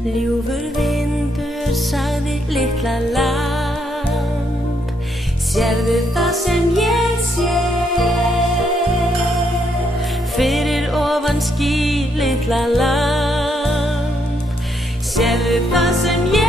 Ljúfur vindur sagði litla lamb, sérðu það sem ég sé? Fyrir ofan ský litla lamb, sérðu það sem ég